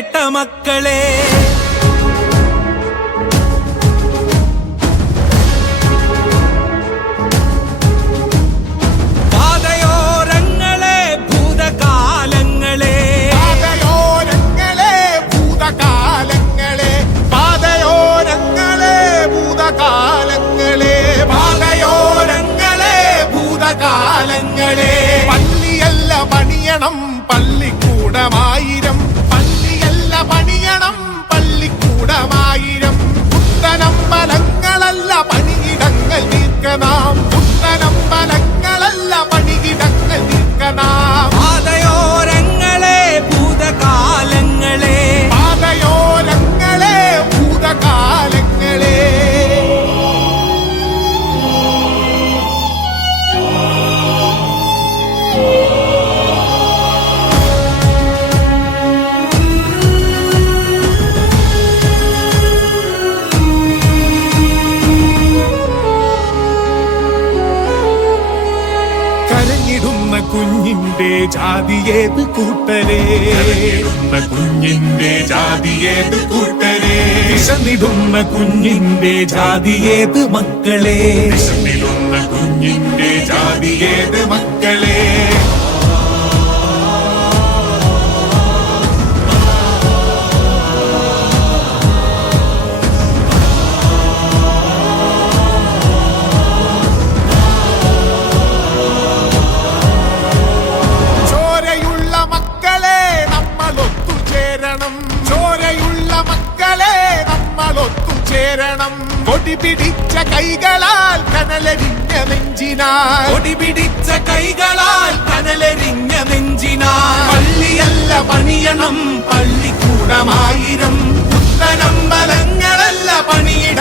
കേട്ട മക്കളെ. പള്ളിയല്ല പണിയണം പള്ളിക്കൂടമായിരം, പള്ളിയല്ല പണിയണം പള്ളിക്കൂടമായിരം. പുത്തനമ്പലങ്ങളല്ല പണിയിടങ്ങൾ നീക്കനാം, പുത്തനമ്പലങ്ങളല്ല പണിയിടങ്ങൾ നീക്കനാം. പാതയോരങ്ങളെ ഭൂതകാലങ്ങളെ, പാതയോരങ്ങളെ ഭൂതകാലങ്ങളെ. കരഞ്ഞിടുന്ന കുഞ്ഞിന്റെ ജാതിയേത് കൂട്ടരേ, കുഞ്ഞിന്റെ ജാതിയേത് കൂട്ടരേ. വിശന്നിടുന്ന കുഞ്ഞിന്റെ ജാതിയേത് മക്കളെ, വിശന്നിടുന്ന കുഞ്ഞിന്റെ ജാതിയേത് മക്കളെ. ചോരയുള്ള മക്കളെ നമ്മൾ ഒത്തുചേരണം. കൊടി പിടിച്ച കൈകളാൽ കനലെരിഞ്ഞ നെഞ്ചിനാൽ, കൊടി പിടിച്ച കൈകളാൽ കനലെരിഞ്ഞ നെഞ്ചിനാൽ. പള്ളിയല്ല പണിയണം പള്ളിക്കൂടമായിരം, പുത്തനമ്പലങ്ങളല്ല പണിയിട